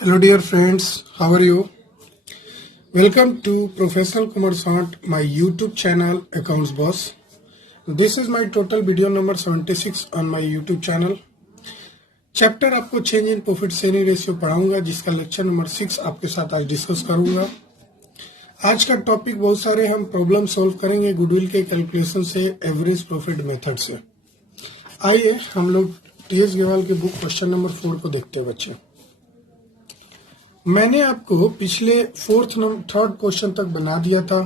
Hello dear friends, how are you? Welcome to Professional Kumar Sant, my YouTube channel Accounts Boss. This is my total video number 76 on my YouTube channel. Chapter आपको change in profit sharing ratio पढ़ाऊंगा, जिसका lecture number 6 आपके साथ आज discuss करूंगा। आज का topic बहुत सारे हम प्रॉब्लम सॉल्व करेंगे गुडविल के कैलकुलेशन से, एवरेज प्रॉफिट मेथड से। आइए हम लोग टीएस गेवाल के बुक क्वेश्चन नंबर 4 को देखते हैं बच्चे। मैंने आपको पिछले थर्ड क्वेश्चन तक बना दिया था।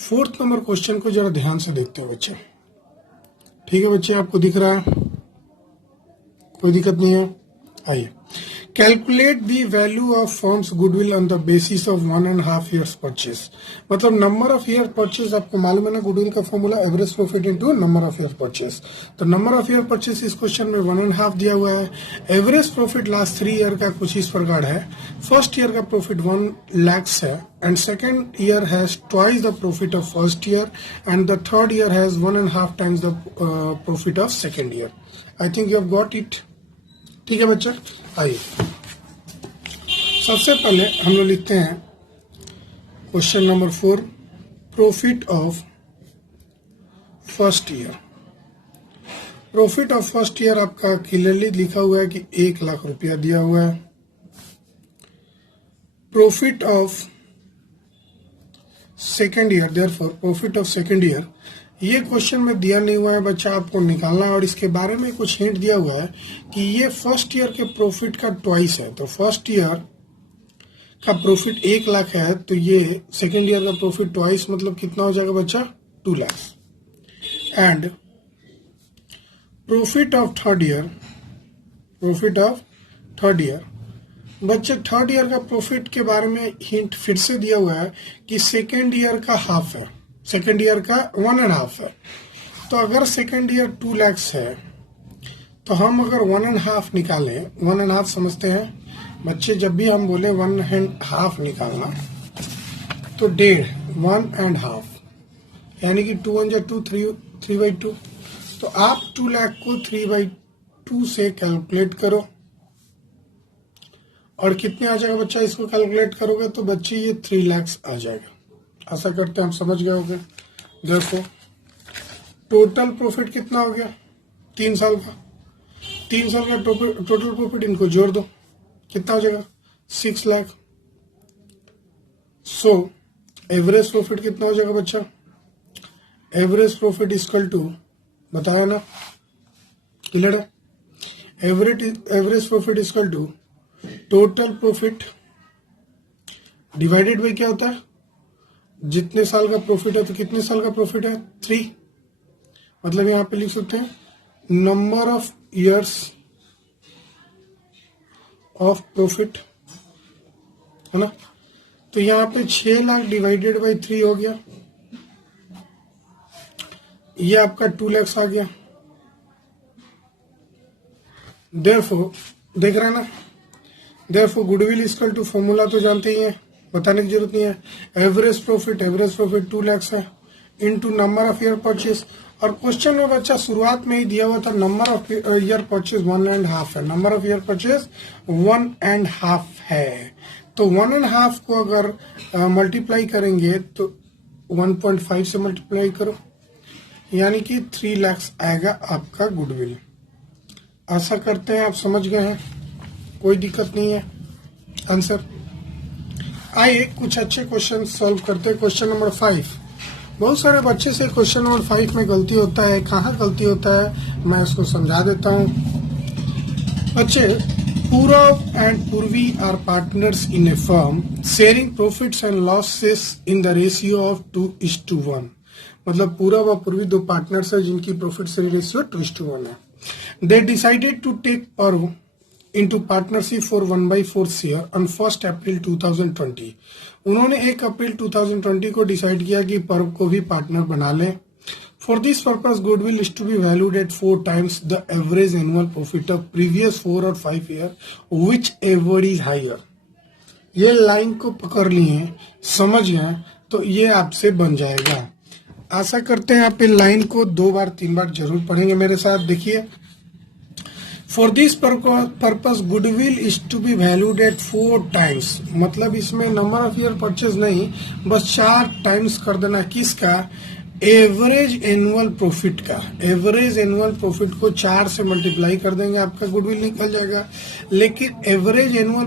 फोर्थ नंबर क्वेश्चन को जरा ध्यान से देखते हैं बच्चे। ठीक है बच्चे, आपको दिख रहा है? कोई दिक्कत नहीं है। आइए, calculate the value of firms goodwill on the basis of 1.5 years purchase. मतलब नंबर ऑफ ईयर परचेस, आपको मालूम है ना गुडविल का formula average profit into number of year purchase. तो नंबर ऑफ ईयर परचेस इस क्वेश्चन में 1.5 दिया हुआ है। एवरेज प्रॉफिट लास्ट 3 ईयर का कुछ इस प्रकार है। फर्स्ट ईयर का प्रॉफिट 1 lakhs है, and second year has twice the profit of first year, and the third year has 1.5 times the profit of second year. I think you have got it. ठीक है बच्चा, आइए सबसे पहले हम लोग लिखते हैं question number 4, profit of first year. Profit of first year आपका क्लियरली लिखा हुआ है कि 1 लाख रुपया दिया हुआ है। Profit of second year, therefore profit of second year, ये क्वेश्चन में दिया नहीं हुआ है बच्चा, आपको निकालना है। और इसके बारे में कुछ हिंट दिया हुआ है कि ये फर्स्ट ईयर के प्रॉफिट का ट्वाइस है। तो फर्स्ट ईयर का प्रॉफिट 1 लाख है, तो ये सेकेंड ईयर का प्रॉफिट ट्वाइस, मतलब कितना हो जाएगा बच्चा? 2 lakh. And profit of third year, profit of third year, बच्चे थर्ड ईयर का प्रॉफिट के बारे में हिंट फिर से दिया हुआ है कि सेकेंड ईयर का हाफ है, सेकेंड ईयर का 1.5 है। तो अगर सेकेंड ईयर 2 लाख है, तो हम अगर 1.5 निकालें, 1.5 समझते हैं बच्चे, जब भी हम बोले 1.5 निकालना, तो 1.5, यानी कि 2 1 2, 3/2। तो आप 2 लाख को 3/2 से कैलकुलेट करो, और कितने आ जाएगा बच्चा? इसको कैलकुलेट करोगे तो बच्चे ये 3 लाख आ जाएगा। ऐसा करते हैं, हम समझ गए होंगे। देखो टोटल प्रॉफिट कितना हो गया 3 साल का? 3 साल का टोटल प्रॉफिट, इनको जोड़ दो, कितना हो जाएगा? 6 लाख। सो एवरेज प्रॉफिट कितना हो जाएगा बच्चा? एवरेज प्रॉफिट इक्वल टू, बताओ ना, क्लियर है? Average profit equal to total profit divided by क्या होता है? जितने साल का प्रॉफिट है, तो कितने साल का प्रॉफिट है? 3। मतलब यहां पे लिख सकते हैं number of years of profit, है ना? तो यहां पे 6 लाख डिवाइडेड बाई 3 हो गया, ये आपका 2 लाख आ गया। देयरफॉर, देख रहे हैं ना, therefore goodwill equal to, formula तो जानते ही हैं, बताने की जरूरत नहीं है। एवरेज प्रॉफिट 2 लाख है into number of year purchase. और क्वेश्चन में बच्चा शुरुआत में ही दिया हुआ था नंबर ऑफ ईयर परचेस 1.5 है, नंबर ऑफ ईयर परचेस 1.5 है। तो 1.5 को अगर मल्टीप्लाई करेंगे तो 1.5 से मल्टीप्लाई करो, यानी कि 3 लाख आएगा आपका गुडविल। ऐसा करते हैं, आप समझ गए हैं, कोई दिक्कत नहीं है। आंसर आइए कुछ अच्छे क्वेश्चन सॉल्व करते हैं। क्वेश्चन नंबर 5, बहुत सारे बच्चे से क्वेश्चन नंबर 5 में गलती होता है। कहाँ गलती होता है मैं उसको समझा देता हूँ। बच्चे, Purav and Purvi are partners in a firm sharing profits and losses in the ratio of 2:1। मतलब पूरव और पूर्वी 2 पार्टनर्स है जिनकी प्रॉफिट शेयरिंग रेशियो 2:1 है। दे डिसाइडेड टू टेक पर्व into partnership for 1/4 share on 1st April 2020। उन्होंने 1 अप्रैल 2020 को डिसाइड किया कि पर्व को भी पार्टनर बना लें। For this purpose goodwill is to be valued at 4 times the average annual profit of previous 4 और 5 year whichever is higher. ये लाइन को पकड़ लिए, समझ गए, तो ये आपसे बन जाएगा। आशा करते हैं आप इन लाइन को 2 बार 3 बार जरूर पढ़ेंगे मेरे साथ। देखिए, for this purpose goodwill is to be valued at 4 times, मतलब इसमें नंबर ऑफ ईयर परचेज नहीं, बस 4 टाइम्स कर देना। किसका? एवरेज एनुअल प्रॉफिट का। एवरेज एनुअल प्रॉफिट को 4 से मल्टीप्लाई कर देंगे, आपका गुडविल निकल जाएगा। लेकिन एवरेज एनुअल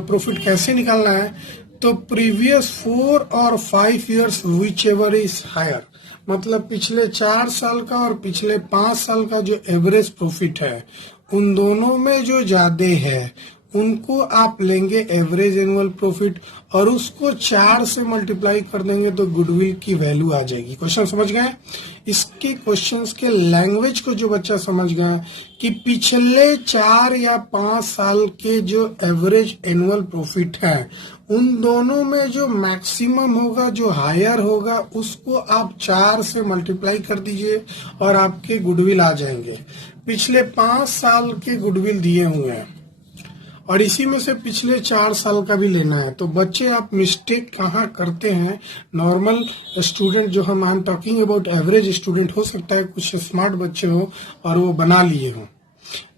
प्रॉफिट कैसे निकालना है? तो प्रीवियस 4 और 5 years whichever is higher, मतलब पिछले 4 साल का और पिछले 5 साल का जो एवरेज प्रॉफिट है, उन दोनों में जो ज्यादा है उनको आप लेंगे एवरेज एनुअल प्रॉफिट और उसको 4 से मल्टीप्लाई कर देंगे तो गुडविल की वैल्यू आ जाएगी। क्वेश्चन समझ गए? इसके क्वेश्चंस के लैंग्वेज को जो बच्चा समझ गया कि पिछले 4 या 5 साल के जो एवरेज एनुअल प्रॉफिट है उन दोनों में जो मैक्सिमम होगा, जो हायर होगा, उसको आप 4 से मल्टीप्लाई कर दीजिए और आपके गुडविल आ जाएंगे। पिछले 5 साल के गुडविल दिए हुए हैं और इसी में से पिछले 4 साल का भी लेना है। तो बच्चे आप मिस्टेक कहाँ करते हैं? नॉर्मल स्टूडेंट जो हम I am talking about average student, हो सकता है कुछ स्मार्ट बच्चे हो और वो बना लिए हों,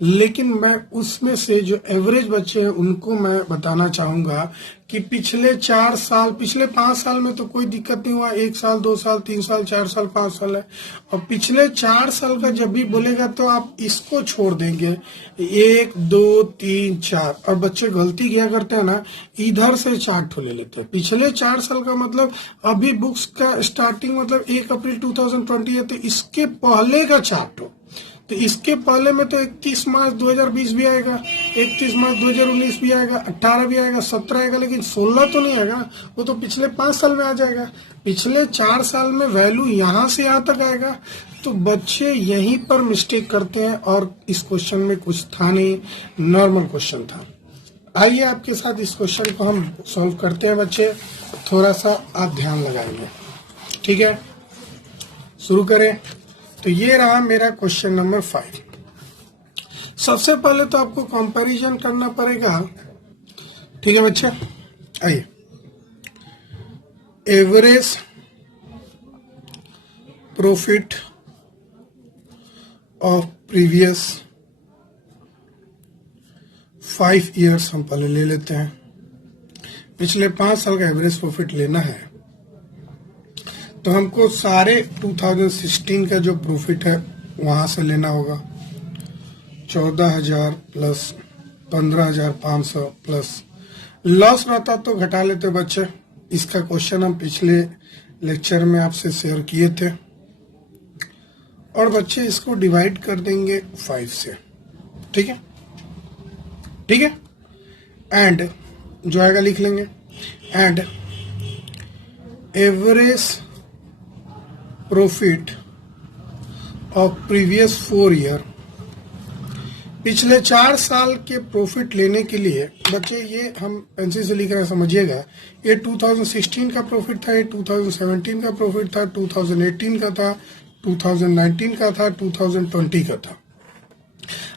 लेकिन मैं उसमें से जो एवरेज बच्चे हैं उनको मैं बताना चाहूंगा कि पिछले 4 साल, पिछले 5 साल में तो कोई दिक्कत नहीं हुआ, 1 साल 2 साल 3 साल 4 साल 5 साल है, और पिछले 4 साल का जब भी बोलेगा तो आप इसको छोड़ देंगे 1 2 3 4। और बच्चे गलती क्या करते हैं ना, इधर से 4 ठो ले लेते हैं। पिछले 4 साल का मतलब अभी बुक्स का स्टार्टिंग मतलब 1 अप्रैल 2020 है, तो इसके पहले का 4 ठो, तो इसके पहले में तो 31 मार्च 2020 भी आएगा, 31 मार्च 2019 भी आएगा, 18 भी आएगा, 17 आएगा, लेकिन 16 तो नहीं आएगा, वो तो पिछले 5 साल में आ जाएगा। पिछले 4 साल में वैल्यू यहाँ से यहाँ तक आएगा। तो बच्चे यहीं पर मिस्टेक करते हैं और इस क्वेश्चन में कुछ था नहीं, नॉर्मल क्वेश्चन था। आइए आपके साथ इस क्वेश्चन को हम सॉल्व करते हैं बच्चे, थोड़ा सा आप ध्यान लगाएंगे, ठीक है? शुरू करें। तो ये रहा मेरा क्वेश्चन नंबर 5। सबसे पहले तो आपको कंपैरिजन करना पड़ेगा, ठीक है बच्चा? आइए, average profit of previous 5 years हम पहले ले लेते हैं। पिछले 5 साल का एवरेज प्रॉफिट लेना है तो हमको सारे 2016 का जो प्रॉफिट है वहां से लेना होगा। 14,000 प्लस 15,500 प्लस लॉस रहता तो घटा लेते बच्चे। इसका क्वेश्चन हम पिछले लेक्चर में आपसे शेयर किए थे। और बच्चे इसको डिवाइड कर देंगे 5 से, ठीक है? ठीक है, एंड जो आएगा लिख लेंगे, and average profit of previous 4 year, पिछले 4 साल के प्रॉफिट लेने के लिए बच्चे ये हम पेंसिल से लिख रहे हैं, समझिएगा। ये 2016 का प्रॉफिट था, ये 2017 का प्रॉफिट था, 2018 का था, 2019 का था, 2020 का था।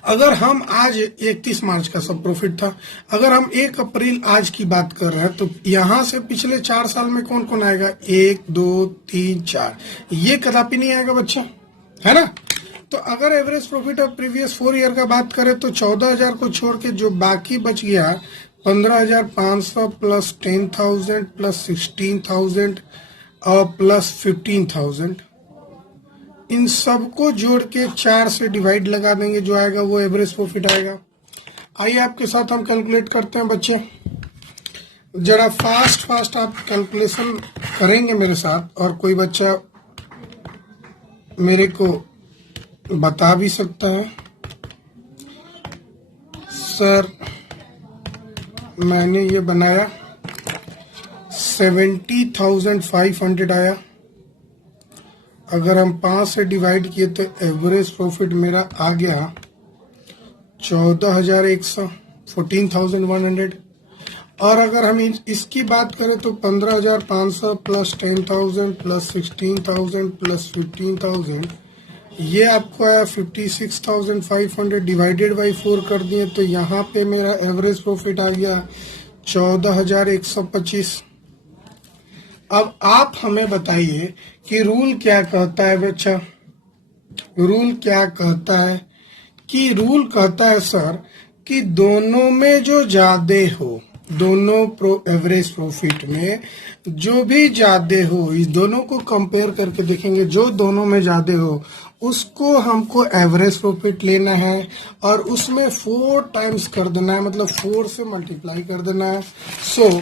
अगर हम आज 31 मार्च का सब प्रॉफिट था, अगर हम 1 अप्रैल आज की बात कर रहे हैं तो यहां से पिछले 4 साल में कौन कौन आएगा? 1 2 3 4, ये कदापि नहीं आएगा बच्चा, है ना? तो अगर average profit of previous 4 year का बात करें तो 14,000 को छोड़ के जो बाकी बच गया 15,500 प्लस 10,000 प्लस 16,000 और प्लस 15,000, इन सबको जोड़ के 4 से डिवाइड लगा देंगे, जो आएगा वो एवरेज प्रॉफिट आएगा। आइए आपके साथ हम कैलकुलेट करते हैं बच्चे। जरा फास्ट आप कैलकुलेशन करेंगे मेरे साथ, और कोई बच्चा मेरे को बता भी सकता है, सर मैंने ये बनाया 70,500 आया, अगर हम 5 से डिवाइड किए तो एवरेज प्रॉफिट मेरा आ गया 14,100, 14,100। और अगर हम इसकी बात करें तो 15,500 प्लस 10,000 प्लस 16,000 प्लस 15,000, ये आपको आया 56,500 डिवाइडेड बाई 4 कर दिए तो यहाँ पे मेरा एवरेज प्रॉफिट आ गया 14,125। अब आप हमें बताइए कि रूल क्या कहता है बच्चा? रूल क्या कहता है कि रूल कहता है सर कि दोनों में जो ज्यादा हो, दोनों एवरेज प्रॉफिट में जो भी ज्यादा हो, इस दोनों को कंपेयर करके देखेंगे, जो दोनों में ज्यादा हो उसको हमको एवरेज प्रॉफिट लेना है और उसमें 4 टाइम्स कर देना है, मतलब 4 से मल्टीप्लाई कर देना है। सो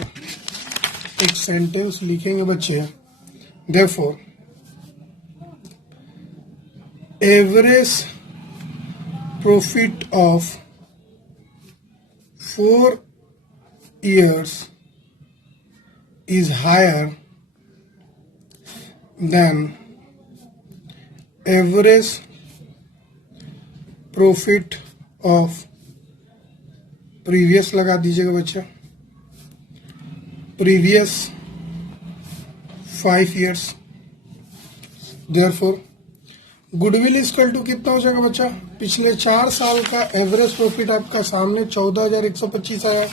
एक सेंटेंस लिखेंगे बच्चे, therefore average profit of 4 years is higher than average profit of previous, लगा दीजिएगा बच्चा, previous 5 years। therefore goodwill equal to कितना हो जाएगा बच्चा, पिछले 4 साल का एवरेज प्रॉफिट आपका सामने 14,125 आया।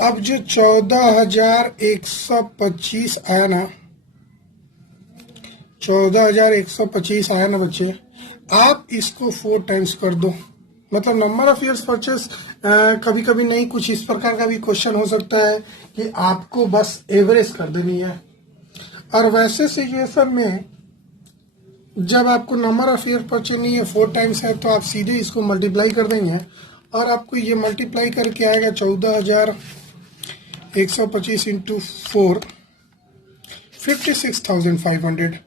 अब जो 14,125 आया ना, 14,125 आया ना बच्चे, आप इसको 4 टाइम्स कर दो, मतलब नंबर ऑफ ईयर्स परचेस। कभी कभी नहीं, कुछ इस प्रकार का भी क्वेश्चन हो सकता है कि आपको बस एवरेज कर देनी है, और वैसे सिचुएशन में जब आपको नंबर ऑफ ईयर परचेस नहीं है, 4 टाइम्स है, तो आप सीधे इसको मल्टीप्लाई कर देंगे और आपको ये मल्टीप्लाई करके आएगा 14,125 इंटू 4, 56,500।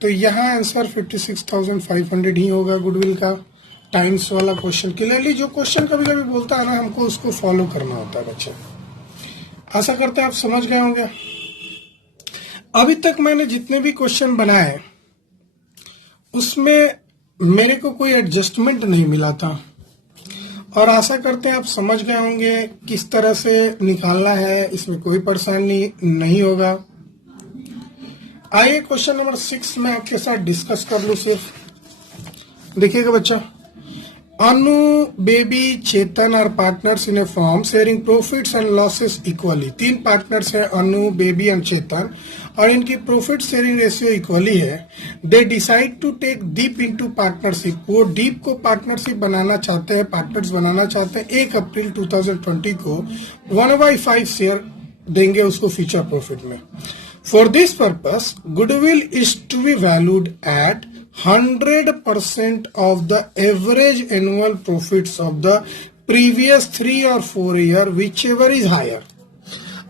तो यहाँ आंसर 56,500 ही होगा गुडविल का, टाइम्स वाला क्वेश्चन। क्लियरली जो क्वेश्चन कभी कभी बोलता है ना, हमको उसको फॉलो करना होता है बच्चे। आशा करते हैं आप समझ गए होंगे। अभी तक मैंने जितने भी क्वेश्चन बनाए उसमें मेरे को कोई एडजस्टमेंट नहीं मिला था, और आशा करते हैं आप समझ गए होंगे किस तरह से निकालना है, इसमें कोई परेशानी नहीं होगा। आइए क्वेश्चन नंबर 6 में आपके साथ डिस्कस कर लूं। सिर्फ देखिएगा बच्चा, Anu, Baby, Chetan are partners in a firm sharing profits and losses equally. 3 partners है, अनु, बेबी एंड चेतन, और इनकी प्रॉफिट शेयरिंग रेशियो इक्वली है। They decide to take Deep into partnership. वो डीप को पार्टनरशिप बनाना चाहते हैं, पार्टनर्स बनाना चाहते हैं। 1 अप्रैल 2020 को 1/5 शेयर देंगे उसको फ्यूचर प्रॉफिट में। For this purpose goodwill is to be valued at 100% of the average annual profits of the previous 3 or 4 year, whichever is higher।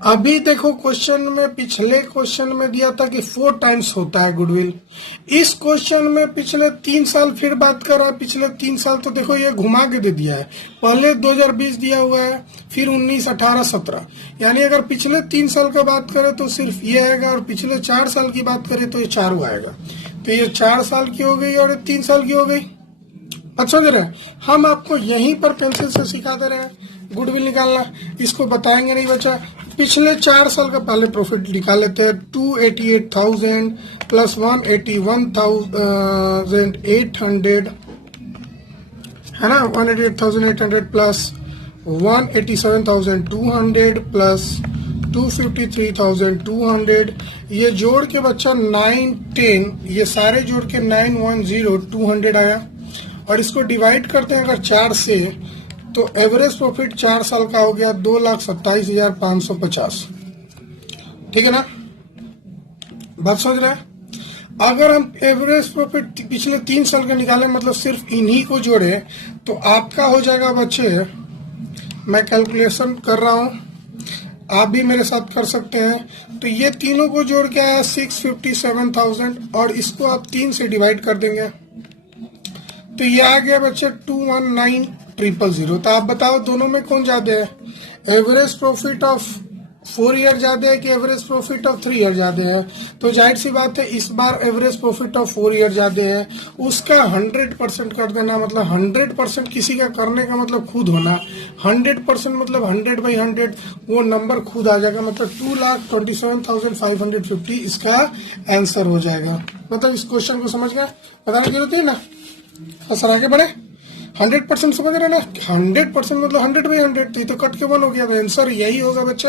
अभी देखो क्वेश्चन में, पिछले क्वेश्चन में दिया था कि 4 टाइम्स होता है गुडविल। इस क्वेश्चन में पिछले 3 साल फिर बात कर रहा है। पिछले 3 साल तो देखो ये घुमा के दे दिया है, पहले 2020 दिया हुआ है, फिर 19, 18, 17, यानी अगर पिछले 3 साल का बात करें तो सिर्फ ये आएगा, और पिछले 4 साल की बात करें तो ये 4 आएगा। तो ये 4 साल की हो गई और 3 साल की हो गई। अच्छा दे रहे हैं, हम आपको यहीं पर पेंसिल से सिखा दे रहे हैं गुडविल निकालना, इसको बताएंगे नहीं बच्चा। पिछले 4 साल का पहले प्रॉफिट निकाल लेते हैं। 288,000 प्लस 181,800 है ना, 188,800 प्लस 187,200 प्लस 253,200, ये जोड़ के बच्चा 9, 10, ये सारे जोड़ के 910,200 आया। और इसको डिवाइड करते हैं अगर 4 से, तो एवरेज प्रॉफिट 4 साल का हो गया 2,27,550। ठीक है ना, बात समझ रहे हैं। अगर हम एवरेज प्रॉफिट पिछले 3 साल का निकालें, मतलब सिर्फ इन्हीं को जोड़े, तो आपका हो जाएगा बच्चे, मैं कैलकुलेशन कर रहा हूं, आप भी मेरे साथ कर सकते हैं। तो ये तीनों को जोड़ के आया 657,000, और इसको आप 3 से डिवाइड कर देंगे तो ये आ गया बच्चे 219,000। तो आप बताओ दोनों में कौन ज्यादा है, एवरेज प्रॉफिट ऑफ 4 ईयर ज्यादा है कि एवरेज प्रॉफिट ऑफ 3 ईयर ज्यादा है? तो जाहिर सी बात है इस बार एवरेज प्रॉफिट ऑफ 4 ईयर ज्यादा है। उसका 100% कर देना, मतलब 100% किसी का करने का मतलब खुद होना, 100% मतलब 100/100 वो नंबर खुद आ जाएगा, मतलब 2,27,550 इसका आंसर हो जाएगा। मतलब इस क्वेश्चन को समझ गए, बताने की जरूरत है ना। सर आगे बढ़े, 100% समझ रहे ना, 100% मतलब 100/100, तो ये तो कट के 1 हो गया, तो आंसर यही होगा बच्चे।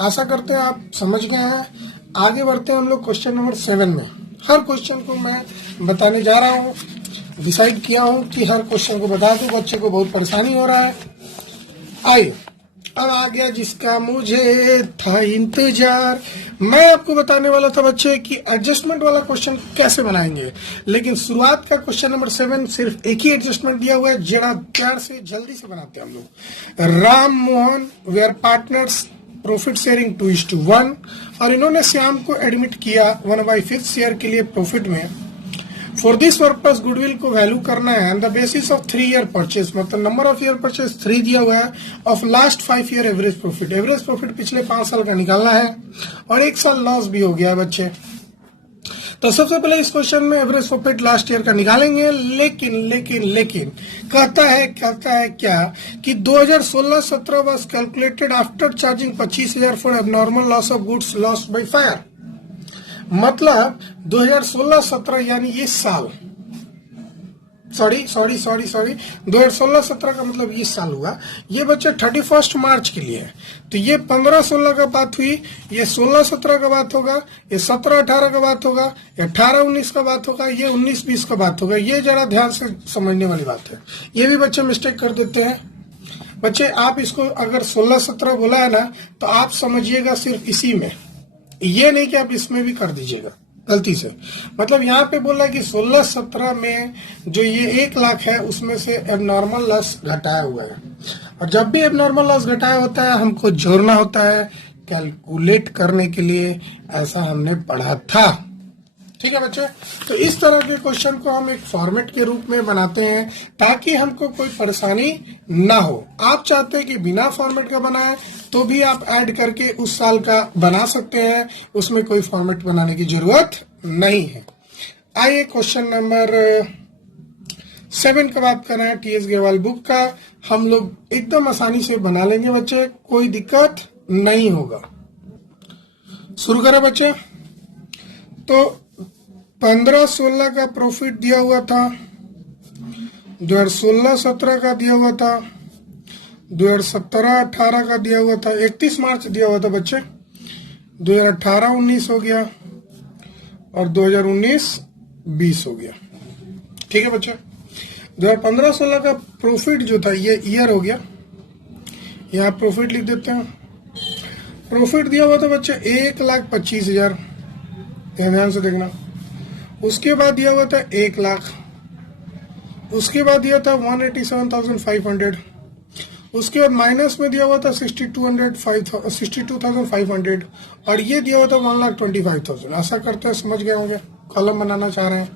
आशा करते हैं आप समझ गए हैं। आगे बढ़ते हैं हम लोग क्वेश्चन नंबर 7 में। हर क्वेश्चन को मैं बताने जा रहा हूँ, डिसाइड किया हूं कि हर क्वेश्चन को बता दूं, बच्चे को बहुत परेशानी हो रहा है। आइए अब आ गया जिसका मुझे था इंतजार। मैं आपको बताने वाला था बच्चे कि एडजस्टमेंट वाला क्वेश्चन कैसे बनाएंगे, लेकिन शुरुआत का क्वेश्चन नंबर 7 सिर्फ एक ही एडजस्टमेंट दिया हुआ है, जरा प्यार से जल्दी से बनाते हैं हम लोग। राम मोहन वे आर पार्टनर्स, प्रॉफिट शेयरिंग 2:1, और इन्होंने श्याम को एडमिट किया 1/5 शेयर के लिए प्रॉफिट में। फॉर दिस पर्पस गुडविल को वैल्यू करना है on the basis of 3 year purchase, मतलब नंबर ऑफ ईयर परचेज 3 दिया हुआ है, of last 5 year average profit. Average profit पिछले 5 साल का निकालना है, और 1 साल लॉस भी हो गया बच्चे। तो सबसे पहले इस क्वेश्चन में एवरेज प्रॉफिट लास्ट ईयर का निकालेंगे, लेकिन कहता है क्या कि 2016-17 was calculated after charging 25,000 for abnormal loss of goods lost by fire. मतलब 2016-17 यानी ये साल, सॉरी 2016-17 का मतलब ये साल हुआ। ये बच्चे 31 मार्च के लिए है, तो ये 15-16 का बात हुई, ये 16-17 का बात होगा, ये 17-18 का बात होगा, ये 18-19 का बात होगा, ये 19-20 का बात होगा। ये जरा ध्यान से समझने वाली बात है, ये भी बच्चे मिस्टेक कर देते हैं। बच्चे आप इसको अगर 16-17 बोला है ना, तो आप समझिएगा सिर्फ इसी में, ये नहीं कि आप इसमें भी कर दीजिएगा गलती से। मतलब यहाँ पे बोला कि 16-17 में जो ये 1 लाख है उसमें से एबनॉर्मल लॉस घटाया हुआ है, और जब भी एबनॉर्मल लॉस घटाया होता है हमको जोड़ना होता है कैलकुलेट करने के लिए, ऐसा हमने पढ़ा था। ठीक है बच्चे, तो इस तरह के क्वेश्चन को हम एक फॉर्मेट के रूप में बनाते हैं ताकि हमको कोई परेशानी ना हो। आप चाहते हैं कि बिना फॉर्मेट का बनाए तो भी आप ऐड करके उस साल का बना सकते हैं, उसमें कोई फॉर्मेट बनाने की जरूरत नहीं है। आइए क्वेश्चन नंबर 7 का बात कर रहे हैं, टीएस गेवाल बुक का। हम लोग एकदम आसानी से बना लेंगे बच्चे, कोई दिक्कत नहीं होगा। शुरू करें बच्चे। तो 15-16 का प्रॉफिट दिया हुआ था, 2016-17 का दिया हुआ था, 2017-18 का दिया हुआ था, 31 मार्च दिया हुआ था बच्चे, 2018-19 हो गया, और 2019-20 हो गया। ठीक है बच्चे, 2015-16 का प्रॉफिट जो था ये ईयर हो गया, यहाँ प्रॉफिट लिख देते हैं। प्रॉफिट दिया हुआ था बच्चे 1,25,000, ध्यान से देखना। उसके बाद दिया हुआ था 1 लाख, उसके बाद दिया था 187,500, उसके बाद माइनस में दिया हुआ था 62,500, और ये दिया हुआ था 1,25,000। ऐसा करते हैं, समझ गए होंगे, कॉलम बनाना चाह रहे हैं।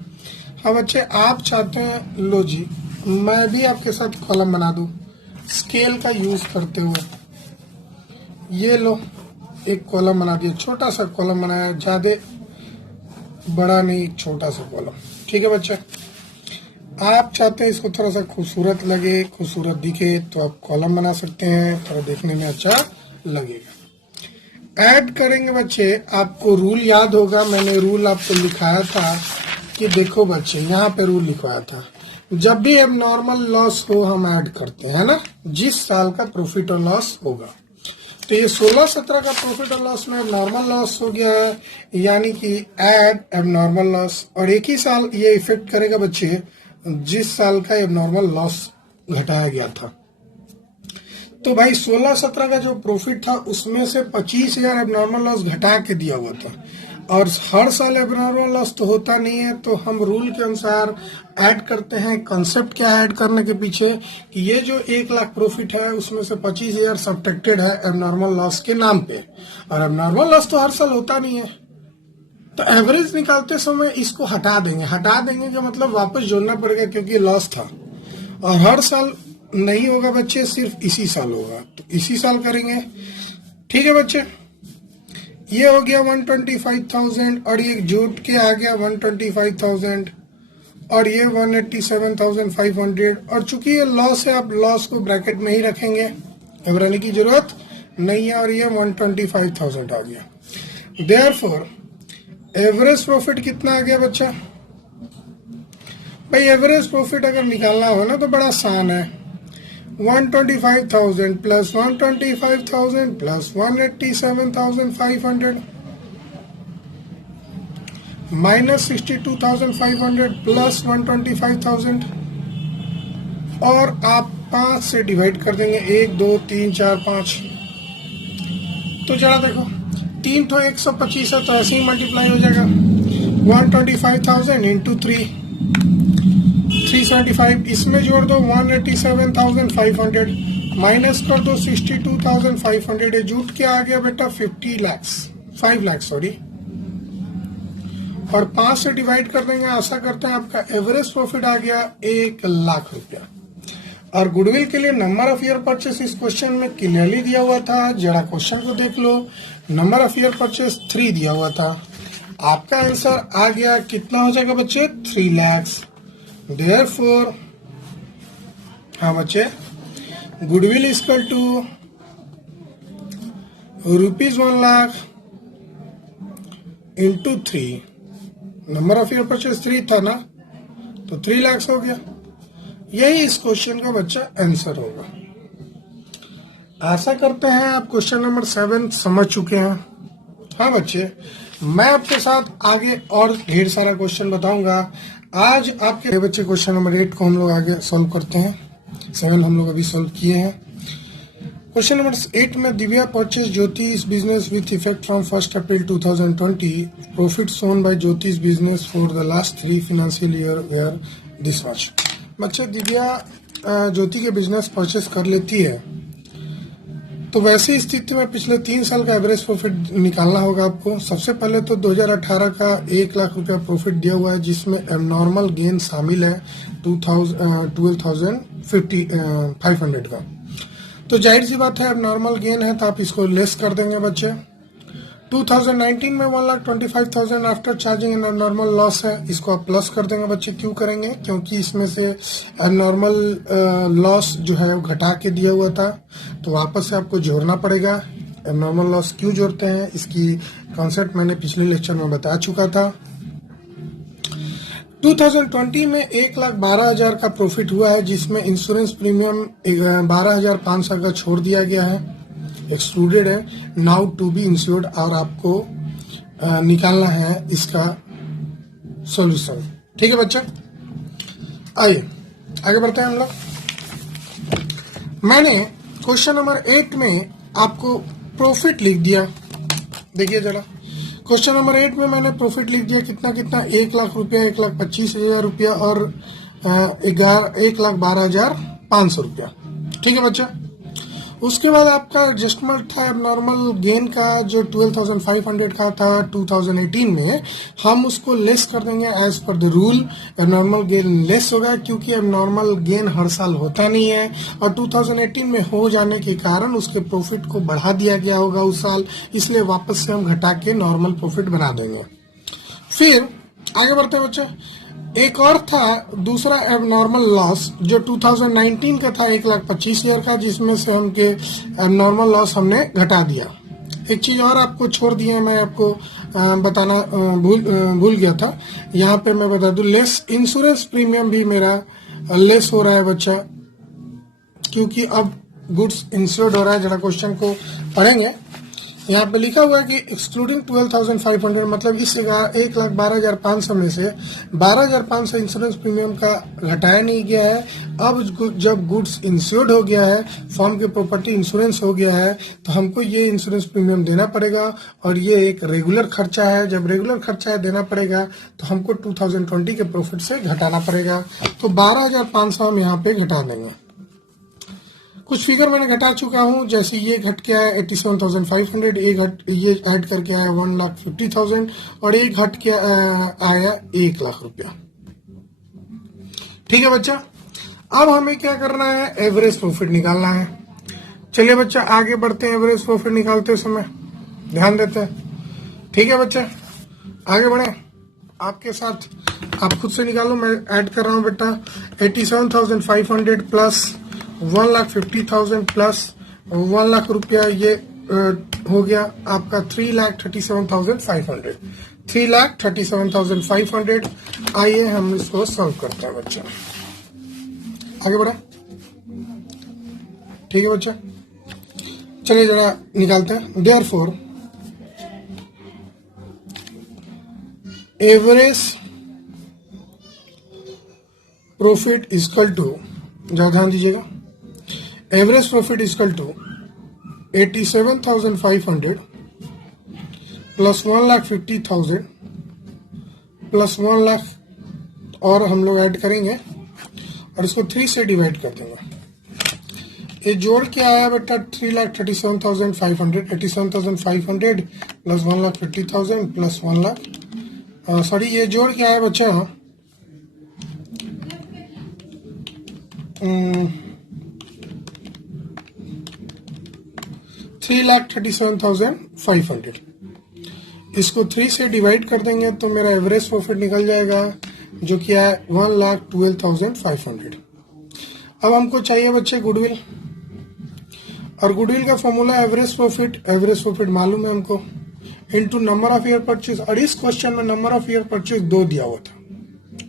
हाँ बच्चे, आप चाहते हैं, लो जी मैं भी आपके साथ कॉलम बना दूं स्केल का यूज करते हुए। ये लो एक कॉलम बना दिया, छोटा सा कॉलम बनाया, ज्यादा बड़ा नहीं, छोटा सा कॉलम। ठीक है बच्चे, आप चाहते हैं इसको थोड़ा सा खूबसूरत लगे, खूबसूरत दिखे, तो आप कॉलम बना सकते हैं, थोड़ा देखने में अच्छा लगेगा। ऐड करेंगे बच्चे, आपको रूल याद होगा, मैंने रूल आपको लिखाया था कि देखो बच्चे, यहाँ पे रूल लिखवाया था, जब भी एबनॉर्मल लॉस हो हम ऐड करते हैं ना, जिस साल का प्रॉफिट और लॉस होगा। तो ये 16-17 का प्रॉफिट और लॉस में एबनॉर्मल लॉस हो गया है, यानी कि ऐड एबनॉर्मल लॉस, और एक ही साल ये इफेक्ट करेगा बच्चे जिस साल का एबनॉर्मल लॉस घटाया गया था। तो भाई 16-17 का जो प्रॉफिट था उसमें से 25,000 एबनॉर्मल लॉस घटा के दिया हुआ था, और हर साल एबनॉर्मल लॉस तो होता नहीं है, तो हम रूल के अनुसार ऐड करते हैं। कंसेप्ट क्या ऐड करने के पीछे कि ये जो 1 लाख प्रॉफिट है उसमें से 25,000 सब्ट्रैक्टेड है एबनॉर्मल लॉस के नाम पे, और एबनॉर्मल लॉस तो हर साल होता नहीं है, तो एवरेज निकालते समय इसको हटा देंगे का मतलब वापस जोड़ना पड़ेगा क्योंकि लॉस था, और हर साल नहीं होगा बच्चे, सिर्फ इसी साल होगा, तो इसी साल करेंगे। ठीक है बच्चे, ये हो गया 125,000, और ये जोड़ के आ गया 125,000, और ये 187,500, और चूंकि ये लॉस है, आप लॉस को ब्रैकेट में ही रखेंगे, घबराने की जरूरत नहीं है, और ये 125,000 आ गया। देयरफॉर एवरेज प्रॉफिट कितना आ गया बच्चा? भाई एवरेज प्रॉफिट अगर निकालना हो ना तो बड़ा आसान है, 125,000 प्लस 125,000 प्लस 187,500, माइनस 62,500 प्लस 125,000 और आप 5 से डिवाइड कर देंगे, 1 2 3 4 5। तो जरा देखो 3 तो 125 है तो ऐसे ही मल्टीप्लाई हो जाएगा। 125,000 इंटू 375, इसमें जोड़ दो 187,500 माइनस कर दो 62,500। ये जुट के आ गया बेटा 5 लाख सॉरी, और 5 से डिवाइड कर देंगे। आशा करते हैं आपका एवरेज प्रॉफिट आ गया 1 लाख रुपया। और गुडविल के लिए नंबर ऑफ ईयर परचेस इस क्वेश्चन में क्लियरली दिया हुआ था, जरा क्वेश्चन को देख लो। नंबर ऑफ ईयर परचेस 3 दिया हुआ था। आपका आंसर आ गया कितना हो जाएगा बच्चे, 3 लाख। देयरफॉर हाँ बच्चे, goodwill equal to ₹1 lakh into 3। Number of year purchase 3 था ना, तो 3 लाख हो गया। यही इस क्वेश्चन का बच्चा आंसर होगा। आशा करते हैं आप क्वेश्चन नंबर 7 समझ चुके हैं। हाँ बच्चे, मैं आपके साथ आगे और ढेर सारा क्वेश्चन बताऊंगा। आज आपके बच्चे क्वेश्चन नंबर 8 को हम लोग आगे सॉल्व करते हैं। 7 हम लोग अभी सॉल्व किए हैं। क्वेश्चन नंबर 8 में Divya purchase Jyotish business with effect from 1 April 2020। Profit shown by Jyotish business for the last 3 financial year where this much. बच्चे दिव्या ज्योति के बिजनेस परचेस कर लेती है, तो वैसी स्थिति में पिछले 3 साल का एवरेज प्रॉफिट निकालना होगा आपको। सबसे पहले तो 2018 का 1 लाख रुपया प्रॉफिट दिया हुआ है, जिसमें एबनॉर्मल गेन शामिल है 12,500 का। तो जाहिर सी बात है एबनॉर्मल गेन है तो आप इसको लेस कर देंगे बच्चे। 2019 में 1,25,000 after charging N abnormal loss है, इसको आप प्लस कर देंगे बच्चे। क्यों करेंगे, क्योंकि इसमें से एबनॉर्मल लॉस जो है वो घटा के दिया हुआ था, तो वापस से आपको जोड़ना पड़ेगा। एबनॉर्मल लॉस क्यों जोड़ते हैं, इसकी कॉन्सेप्ट मैंने पिछले लेक्चर में बता चुका था। 2020 में 1,12,000 का प्रॉफिट हुआ है, जिसमें इंश्योरेंस प्रीमियम 12,500 का छोड़ दिया गया है, एक्सक्लूडेड है, नाउ टू बी इंश्योर्ड। और आपको निकालना है इसका सॉल्यूशन। ठीक है बच्चा, आइए आगे बढ़ते हैं हम लोग। मैंने क्वेश्चन नंबर 8 में आपको प्रॉफिट लिख दिया। देखिए जरा, क्वेश्चन नंबर 8 में मैंने प्रॉफिट लिख दिया कितना कितना, 1 लाख रुपया, 1,25,000 रुपया और 1,12,500 रुपया। ठीक है बच्चा। उसके बाद आपका एडजस्टमेंट था एबनॉर्मल गेन का, जो 12,500 का था 2018 में, हम उसको लेस कर देंगे as per the rule. Abnormal gain less होगा क्योंकि एबनॉर्मल गेन हर साल होता नहीं है, और 2018 में हो जाने के कारण उसके प्रॉफिट को बढ़ा दिया गया होगा उस साल, इसलिए वापस से हम घटा के नॉर्मल प्रॉफिट बना देंगे। फिर आगे बढ़ते हैं बच्चे। एक और था दूसरा एबनॉर्मल लॉस, जो 2019 का था 1,25,000 का, जिसमें से हमके एबनॉर्मल लॉस हमने घटा दिया। एक चीज और आपको छोड़ दिए, मैं आपको बताना भूल गया था, यहाँ पे मैं बता दूं, लेस इंश्योरेंस प्रीमियम भी मेरा लेस हो रहा है बच्चा, क्योंकि अब गुड्स इंश्योर्ड हो रहा है। जरा क्वेश्चन को पढ़ेंगे, यहाँ पे लिखा हुआ है कि एक्सक्लूडिंग 12,500, मतलब इस 1,12,500 में से 12,500 इंश्योरेंस प्रीमियम का घटाया नहीं गया है। अब जब गुड्स इंश्योर्ड हो गया है, फॉर्म के प्रॉपर्टी इंश्योरेंस हो गया है, तो हमको ये इंश्योरेंस प्रीमियम देना पड़ेगा, और ये एक रेगुलर खर्चा है। जब रेगुलर खर्चा है देना पड़ेगा, तो हमको 2020 के प्रॉफिट से घटाना पड़ेगा। तो 12,500 हम यहाँ पे घटा देंगे। कुछ फिगर मैंने घटा चुका हूं, जैसे ये घट के आया 87,500, ये ऐड करके आया 1,50,000, और एक घट के आया 1 लाख रुपया। ठीक है बच्चा। अब हमें क्या करना है, एवरेज प्रॉफिट निकालना है। चलिए बच्चा आगे बढ़ते हैं। एवरेज प्रॉफिट निकालते समय ध्यान देते हैं। ठीक है बच्चा, आगे बढ़े आपके साथ, आप खुद से निकालो, मैं ऐड कर रहा हूं बेटा। 87,500 प्लस 1,50,000 प्लस 1 लाख रुपया, ये हो गया आपका 3,37,500। 3,37,500। आइए हम इसको सॉल्व करते हैं बच्चा, आगे बढ़े। ठीक है बच्चा, चलिए जरा निकालते हैं। Therefore average profit equal to, जरा ध्यान दीजिएगा, average profit equal to 87,500 plus 1,50,000 plus 1 lakh और हम लोग ऐड करेंगे और इसको 3 से डिवाइड कर देंगे। ये जोड़ के आया बेटा 3,37,500, 87,500 प्लस 1,50,000 प्लस 1 लाख, सॉरी ये जोड़ के आया बच्चा 3,37,500। इसको 3 से डिवाइड कर देंगे तो मेरा एवरेज प्रॉफिट निकल जाएगा जो कि है 1,12,500। अब हमको चाहिए बच्चे गुडविल, और गुडविल का फॉर्मूला एवरेज प्रॉफिट मालूम है हमको, into number of year purchase. और इस क्वेश्चन में नंबर ऑफ ईयर परचेज 2 दिया हुआ था,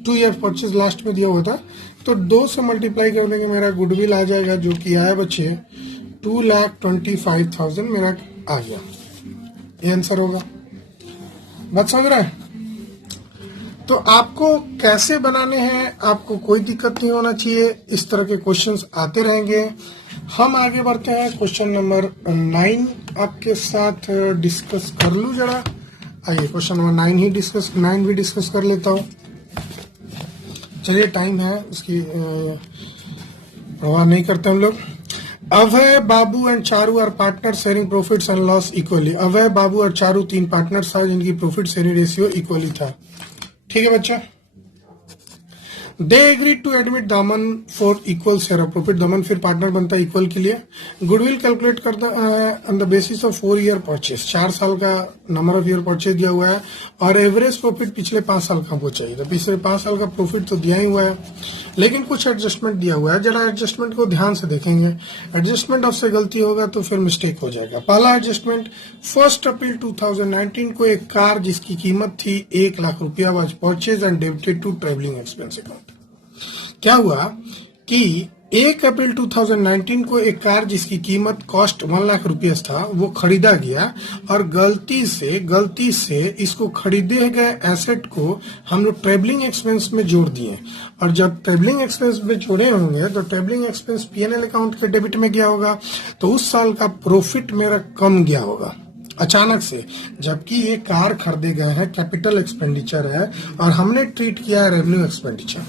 2 ईयर परचेज लास्ट में दिया हुआ था, तो 2 से मल्टीप्लाई करने के मेरा गुडविल आ जाएगा जो कि आया बच्चे 2,25,000 मेरा आ गया। ये आंसर होगा। बात समझ रहे हैं? तो आपको कैसे बनाने हैं, आपको कोई दिक्कत नहीं होना चाहिए, इस तरह के क्वेश्चंस आते रहेंगे। हम आगे बढ़ते हैं, क्वेश्चन नंबर 9 आपके साथ डिस्कस कर लूं जरा। आइए क्वेश्चन नंबर 9 भी डिस्कस कर लेता हूं। चलिए टाइम है, इसकी परवाह नहीं करते हम लोग। Abhay, Babu and Charu are partner sharing profits and loss equally. Abhay, Babu और चारू 3 पार्टनर्स था जिनकी प्रॉफिट शेयरिंग रेशियो इक्वली था। ठीक है बच्चा। दे एग्री टू एडमिट दामन for equal share of profit. दामन फिर पार्टनर बनता है इक्वल के लिए। गुडविल कैलकुलेट करता है on the basis of 4 year purchase. 4 साल का नंबर ऑफ ईयर परचेज दिया हुआ है और एवरेज प्रॉफिट पिछले 5 साल का हमको चाहिए। तो पिछले 5 साल का प्रॉफिट तो दिया ही हुआ है, लेकिन कुछ एडजस्टमेंट दिया हुआ है। जरा एडजस्टमेंट को ध्यान से देखेंगे, एडजस्टमेंट आपसे गलती होगा तो फिर मिस्टेक हो जाएगा। पहला एडजस्टमेंट, 1 अप्रैल 2019 को एक कार जिसकी कीमत थी 1 लाख रुपया was purchase and debited to travelling expense account. क्या हुआ कि 1 अप्रैल 2019 को एक कार जिसकी कीमत कॉस्ट 1 लाख रुपया था वो खरीदा गया और गलती से इसको खरीदे गए एसेट को हम लोग ट्रेवलिंग एक्सपेंस में जोड़ दिए। और जब ट्रेवलिंग एक्सपेंस में जोड़े होंगे तो ट्रेवलिंग एक्सपेंस पीएनएल अकाउंट के डेबिट में गया होगा, तो उस साल का प्रॉफिट मेरा कम गया होगा अचानक से, जबकि ये कार खरीदे गए हैं, कैपिटल एक्सपेंडिचर है और हमने ट्रीट किया है रेवेन्यू एक्सपेंडिचर।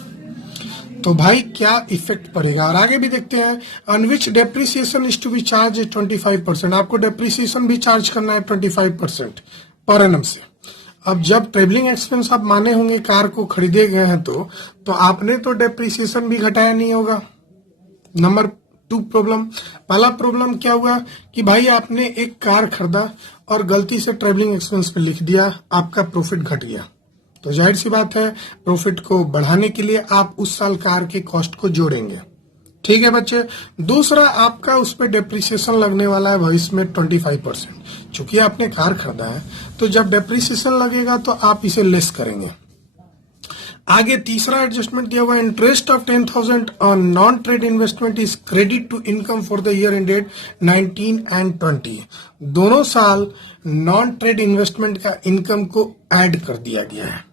तो भाई क्या इफेक्ट पड़ेगा, और आगे भी देखते हैं। On which depreciation is to be charge 25%। आपको डेप्रिसिएशन भी चार्ज करना है 25% पर एनम से। अब जब ट्रेवलिंग एक्सपेंस आप माने होंगे कार को खरीदे गए हैं तो आपने तो डेप्रिसिएशन भी घटाया नहीं होगा। नंबर 2 प्रॉब्लम, पहला प्रॉब्लम क्या हुआ कि भाई आपने एक कार खरीदा और गलती से ट्रेवलिंग एक्सपेंस पे लिख दिया, आपका प्रॉफिट घट गया। तो जाहिर सी बात है प्रॉफिट को बढ़ाने के लिए आप उस साल कार के कॉस्ट को जोड़ेंगे। ठीक है बच्चे। दूसरा, आपका उस पर डेप्रिसिएशन लगने वाला है भविष्य में 25%। चूंकि आपने कार खरीदा है तो जब डेप्रिसिएशन लगेगा तो आप इसे लेस करेंगे। आगे तीसरा एडजस्टमेंट दिया हुआ, interest of 10,000 on non trade investment is credit to income for the year ended 19 and 20। दोनों साल नॉन ट्रेड इन्वेस्टमेंट का इनकम को ऐड कर दिया गया है।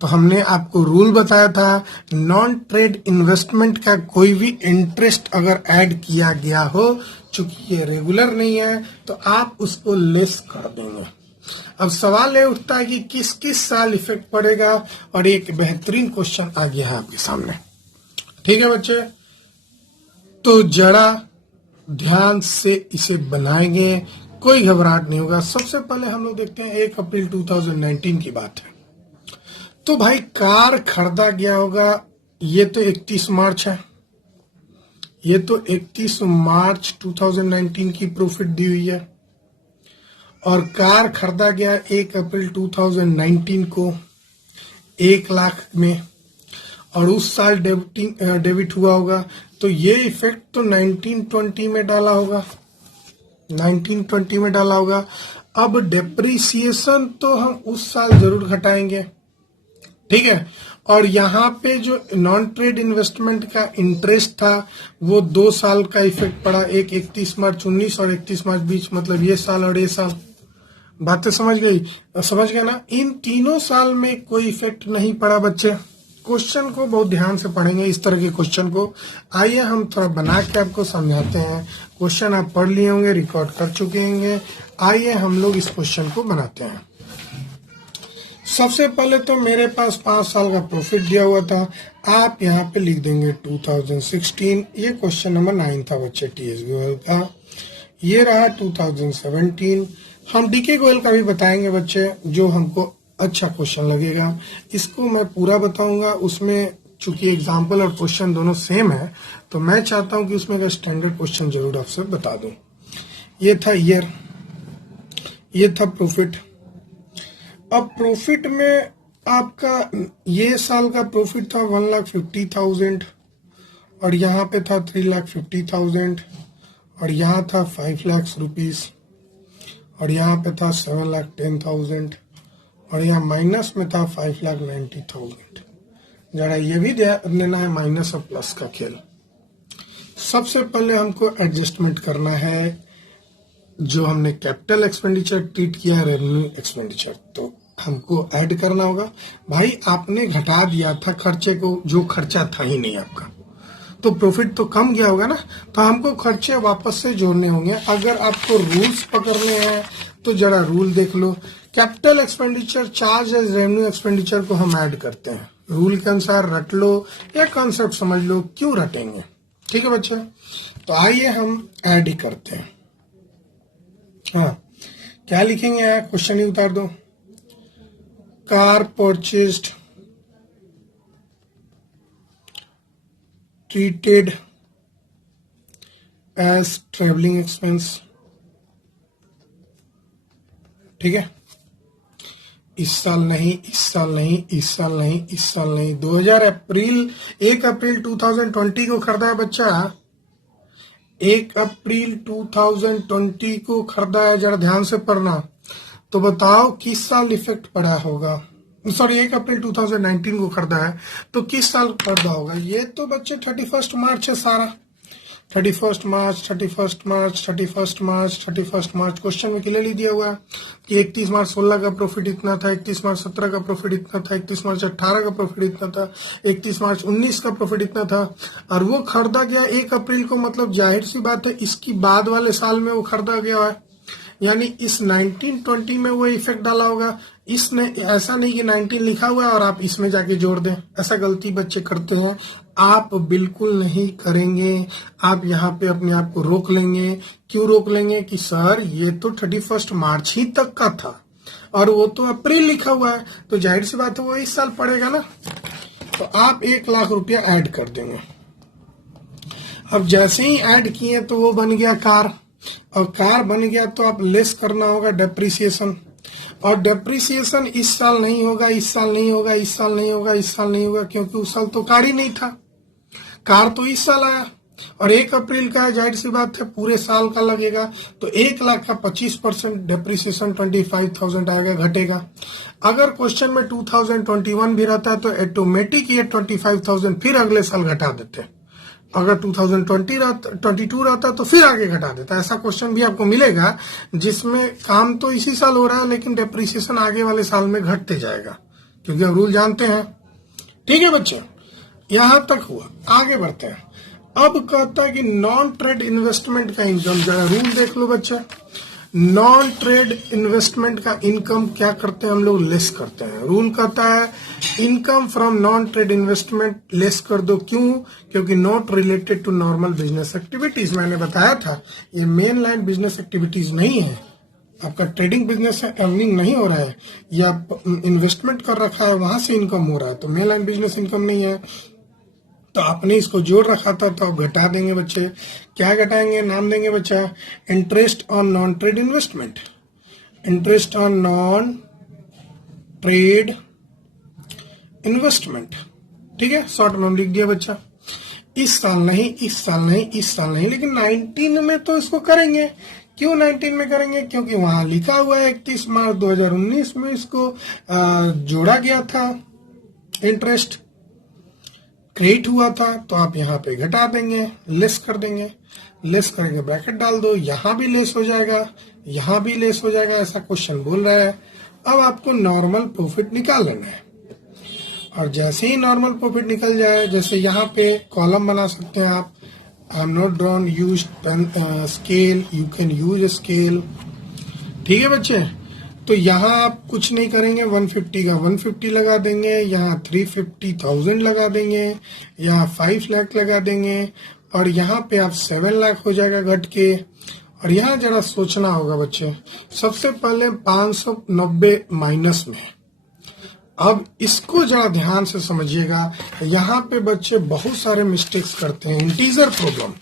तो हमने आपको रूल बताया था, नॉन ट्रेड इन्वेस्टमेंट का कोई भी इंटरेस्ट अगर ऐड किया गया हो, चूंकि ये रेगुलर नहीं है तो आप उसको लेस कर देंगे। अब सवाल ये उठता है कि किस किस साल इफेक्ट पड़ेगा, और एक बेहतरीन क्वेश्चन आ गया है आपके सामने। ठीक है बच्चे, तो जरा ध्यान से इसे बनाएंगे, कोई घबराहट नहीं होगा। सबसे पहले हम लोग देखते हैं 1 अप्रैल 2019 की बात है। तो भाई कार खरीदा गया होगा, ये तो 31 मार्च है, ये तो 31 मार्च 2019 की प्रॉफिट दी हुई है, और कार खरीदा गया 1 अप्रैल 2019 को 1 लाख में, और उस साल डेबिट हुआ होगा। तो ये इफेक्ट तो 1920 में डाला होगा, 1920 में डाला होगा। अब डेप्रिसिएशन तो हम उस साल जरूर घटाएंगे, ठीक है। और यहाँ पे जो नॉन ट्रेड इन्वेस्टमेंट का इंटरेस्ट था वो 2 साल का इफेक्ट पड़ा, एक 31 मार्च 19 और 31 मार्च 20, मतलब ये साल और ये साल। बातें समझ गए ना। इन तीनों साल में कोई इफेक्ट नहीं पड़ा बच्चे। क्वेश्चन को बहुत ध्यान से पढ़ेंगे, इस तरह के क्वेश्चन को। आइए हम थोड़ा बना के आपको समझाते हैं। क्वेश्चन आप पढ़ लिए होंगे, रिकॉर्ड कर चुके होंगे। आइए हम लोग इस क्वेश्चन को बनाते हैं। सबसे पहले तो मेरे पास 5 साल का प्रॉफिट दिया हुआ था। आप यहाँ पे लिख देंगे 2016। ये क्वेश्चन नंबर 9 था बच्चे TS गोयल का। ये रहा 2017। हम DK गोयल का भी बताएंगे बच्चे, जो हमको अच्छा क्वेश्चन लगेगा। इसको मैं पूरा बताऊंगा। उसमें चूंकि एग्जाम्पल और क्वेश्चन दोनों सेम है, तो मैं चाहता हूं कि उसमें का स्टैंडर्ड क्वेश्चन जरूर आपसे बता दूं। ये था ईयर, ये था प्रॉफिट। अब प्रॉफिट में आपका ये साल का प्रॉफिट था 1,50,000 और यहाँ पे था 3,50,000 और यहाँ था 5 लाख रुपीस और यहाँ पे था 7,10,000 और यहाँ माइनस में था 5,90,000। जरा ये भी ध्यान देना है माइनस और प्लस का खेल। सबसे पहले हमको एडजस्टमेंट करना है। जो हमने कैपिटल एक्सपेंडिचर ट्रीट किया है रेवेन्यू एक्सपेंडिचर, तो हमको ऐड करना होगा। भाई आपने घटा दिया था खर्चे को, जो खर्चा था ही नहीं आपका, तो प्रॉफिट तो कम गया होगा ना। तो हमको खर्चे वापस से जोड़ने होंगे। अगर आपको रूल्स पकड़ने हैं तो जरा रूल देख लो। Capital expenditure charge as revenue expenditure को हम ऐड करते हैं। रूल के अनुसार रट लो या कॉन्सेप्ट समझ लो, क्यों रटेंगे। ठीक है बच्चे, तो आइए हम ऐड ही करते हैं। हाँ, क्या लिखेंगे यार, क्वेश्चन ही उतार दो। Car purchased treated as travelling expense. ठीक है, इस साल नहीं, इस साल नहीं, इस साल नहीं, इस साल नहीं। 1 अप्रैल 2020 को खरीदा है बच्चा। 1 अप्रैल 2020 को खरीदा है, जरा ध्यान से पढ़ना। तो बताओ किस साल इफेक्ट पड़ा होगा। सॉरी, 1 अप्रैल 2019 को खरीदा है, तो किस साल खरीदा होगा। ये तो बच्चे 31 मार्च है सारा। 31 मार्च, 31 मार्च, 31 मार्च, 31 मार्च। क्वेश्चन में क्लियरली दिया हुआ है कि 31 मार्च 16 का प्रॉफिट इतना था, 31 मार्च 17 का प्रॉफिट इतना था, 31 मार्च 18 का प्रॉफिट इतना था, 31 मार्च 19 का प्रॉफिट इतना था। और वो खरीदा गया 1 अप्रैल को, मतलब जाहिर सी बात है इसकी बाद वाले साल में वो खरीदा गया है। यानी इस 1920 में वो इफेक्ट डाला होगा। इसने ऐसा नहीं कि 19 लिखा हुआ है और आप इसमें जाके जोड़ दें, ऐसा गलती बच्चे करते हैं। आप बिल्कुल नहीं करेंगे। आप यहाँ पे अपने आप को रोक लेंगे। क्यों रोक लेंगे कि सर ये तो 31 मार्च ही तक का था और वो तो अप्रैल लिखा हुआ है, तो जाहिर सी बात है वो इस साल पड़ेगा ना। तो आप 1 लाख रुपया ऐड कर देंगे। अब जैसे ही ऐड किए तो वो बन गया कार, और कार बन गया तो आप लेस करना होगा डेप्रिसिएशन। और डेप्रिसिएशन इस साल नहीं होगा, इस साल नहीं होगा, इस साल नहीं होगा, इस साल नहीं होगा, क्योंकि उस साल तो कार ही नहीं था। कार तो इस साल आया और 1 अप्रैल का है, जाहिर सी बात है पूरे साल का लगेगा। तो 1 लाख का 25% डेप्रिसिएशन 25,000 आएगा, घटेगा। अगर क्वेश्चन में 2021 भी रहता है तो ऑटोमेटिक ये 25,000 फिर अगले साल घटा देते। अगर 2022 रहता तो फिर आगे घटा देता। ऐसा क्वेश्चन भी आपको मिलेगा जिसमें काम तो इसी साल हो रहा है लेकिन डेप्रिसिएशन आगे वाले साल में घटते जाएगा, क्योंकि आप रूल जानते हैं। ठीक है बच्चे, यहां तक हुआ। आगे बढ़ते हैं। अब कहता है कि नॉन ट्रेड इन्वेस्टमेंट का इनकम। जरा रूल देख लो बच्चे। नॉन ट्रेड इन्वेस्टमेंट का इनकम क्या करते हैं हम लोग, लेस करते हैं। रूल कहता है income from non trade investment less कर दो। क्यों? क्योंकि not related to normal business activities. मैंने बताया था ये मेन लाइन बिजनेस एक्टिविटीज नहीं है। आपका ट्रेडिंग बिजनेस है, अर्निंग नहीं हो रहा है, या इन्वेस्टमेंट कर रखा है वहां से इनकम हो रहा है, तो मेन लाइन बिजनेस इनकम नहीं है। तो आपने इसको जोड़ रखा था तो आप घटा देंगे बच्चे। क्या घटाएंगे, नाम देंगे बच्चा interest on non trade investment. Interest on non trade investment. ठीक है, शॉर्ट में लिख दिया बच्चा। इस साल नहीं, इस साल नहीं, इस साल नहीं, लेकिन 19 में तो इसको करेंगे। क्यों 19 में करेंगे? क्योंकि वहां लिखा हुआ है 31 मार्च 2019 में इसको जोड़ा गया था, इंटरेस्ट क्रिएट हुआ था, तो आप यहाँ पे घटा देंगे, लेस कर देंगे। लेस करेंगे, ब्रैकेट डाल दो, यहां भी लेस हो जाएगा, यहां भी लेस हो जाएगा, ऐसा क्वेश्चन बोल रहा है। अब आपको नॉर्मल प्रॉफिट निकाल लेना है, और जैसे ही नॉर्मल प्रॉफिट निकल जाए, जैसे यहाँ पे कॉलम बना सकते हैं आप, I am not drawn use scale, you can use scale, ठीक है बच्चे। तो यहाँ आप कुछ नहीं करेंगे, 150 का 150 लगा देंगे, यहाँ 350,000 लगा देंगे, यहाँ 5 लाख लगा देंगे, और यहाँ पे आप 7 लाख हो जाएगा घट के। और यहाँ जरा सोचना होगा बच्चे, सबसे पहले 590 माइनस में। अब इसको जरा ध्यान से समझिएगा, यहाँ पे बच्चे बहुत सारे मिस्टेक्स करते हैं। इंटीजर प्रॉब्लम,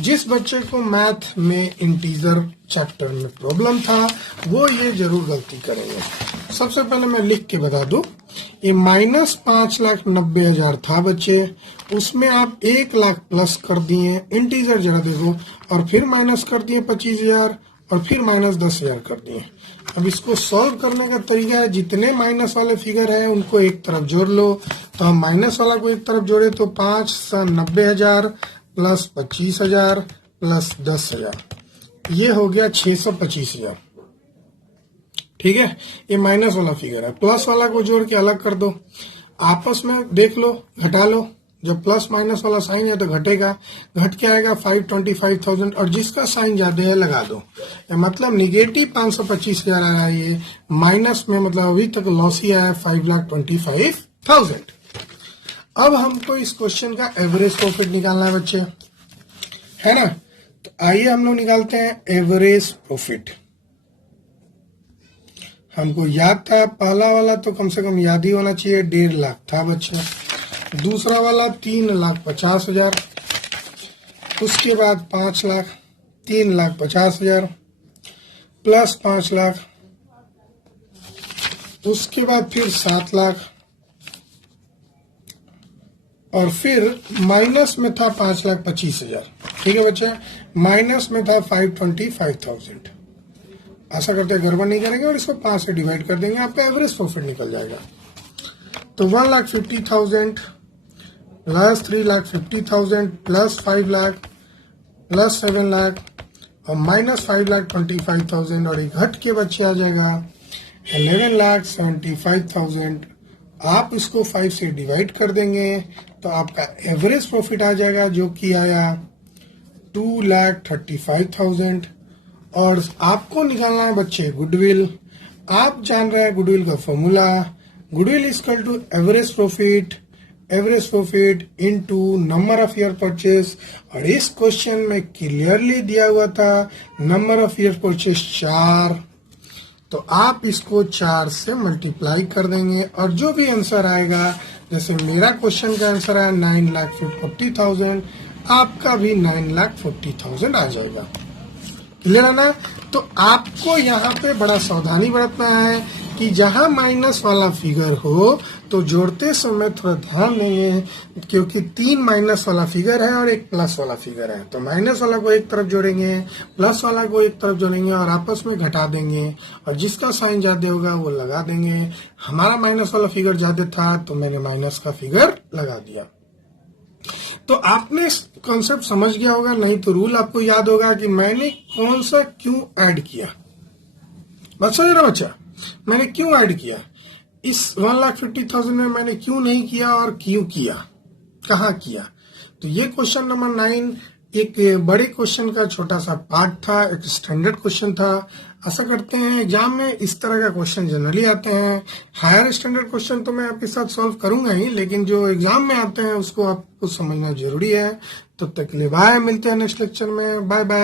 जिस बच्चे को मैथ में इंटीजर चैप्टर में प्रॉब्लम था वो ये जरूर गलती करेंगे। सबसे पहले मैं लिख के बता दूं, ये -5,90,000 था बच्चे, उसमें आप 1 लाख प्लस कर दिए, इंटीजर जरा देखो, और फिर माइनस कर दिए 25,000, और फिर -10,000 कर दिए। अब इसको सॉल्व करने का तरीका है, जितने माइनस वाले फिगर है उनको एक तरफ जोड़ लो। तो हम माइनस वाला को एक तरफ जोड़े तो 5,90,000 प्लस 25,000 प्लस 10,000, ये हो गया 625,000, ठीक है। ये माइनस वाला फिगर है, प्लस वाला को जोड़ के अलग कर दो, आपस में देख लो, घटा लो, जब प्लस माइनस वाला साइन है तो घटेगा, घट के आएगा 525,000, और जिसका साइन ज्यादा है लगा दो, मतलब निगेटिव 525,000 आ रहा है, ये माइनस में मतलब अभी तक लॉस ही आया 5,25,000। अब हमको इस क्वेश्चन का एवरेज प्रॉफिट निकालना है बच्चे, है ना। तो आइए हम लोग निकालते हैं एवरेज प्रॉफिट। हमको याद था, पहला वाला तो कम से कम याद ही होना चाहिए, 1.5 लाख था बच्चे, दूसरा वाला 3,50,000, उसके बाद 5 लाख, 3,50,000 प्लस 5 लाख, उसके बाद फिर 7 लाख, और फिर माइनस में था 5,25,000, ठीक है बच्चे, माइनस में था 525,000। आशा करते हैं गड़बड़ नहीं करेंगे, और इसको 5 से डिवाइड कर देंगे, आपका एवरेज प्रॉफिट निकल जाएगा। तो 1,50,000 plus 3,50,000 plus 5 lakh plus 7 lakh और माइनस 5,25,000, और एक घट के बच्चे आ जाएगा 11,75,000। आप इसको 5 से डिवाइड कर देंगे तो आपका एवरेज प्रॉफिट आ जाएगा, जो कि आया 2,35,000। और आपको निकालना है बच्चे गुडविल। आप जान रहे हैं गुडविल का formula, goodwill is equal to average profit into number of year purchase. और इस क्वेश्चन में क्लियरली दिया हुआ था नंबर ऑफ ईयर परचेज 4, तो आप इसको 4 से मल्टीप्लाई कर देंगे, और जो भी आंसर आएगा, जैसे मेरा क्वेश्चन का आंसर है 9,40,000, आपका भी 9,40,000 आ जाएगा। क्लियर है ना। तो आपको यहाँ पे बड़ा सावधानी बरतना है कि जहां माइनस वाला फिगर हो तो जोड़ते समय थोड़ा ध्यान देंगे, क्योंकि 3 माइनस वाला फिगर है और एक प्लस वाला फिगर है। तो माइनस वाला को एक तरफ जोड़ेंगे, प्लस वाला को एक तरफ जोड़ेंगे, और आपस में घटा देंगे, और जिसका साइन ज्यादा होगा वो लगा देंगे। हमारा माइनस वाला फिगर ज्यादा था तो मैंने माइनस का फिगर लगा दिया। तो आपने कॉन्सेप्ट समझ गया होगा, नहीं तो रूल आपको याद होगा कि मैंने कौन सा क्यों ऐड किया। बस समझ रहा बच्चा, मैंने क्यों ऐड किया, इस 1,50,000 में मैंने क्यों नहीं किया और क्यों किया, कहाँ किया। तो ये क्वेश्चन नंबर 9 एक बड़े क्वेश्चन का छोटा सा पार्ट था, एक स्टैंडर्ड क्वेश्चन था। आशा करते हैं एग्जाम में इस तरह का क्वेश्चन जनरली आते हैं। हायर स्टैंडर्ड क्वेश्चन तो मैं आपके साथ सॉल्व करूंगा ही, लेकिन जो एग्जाम में आते हैं उसको आपको समझना जरूरी है। तब तक के लिए बाय, मिलते हैं नेक्स्ट लेक्चर में, बाय बाय।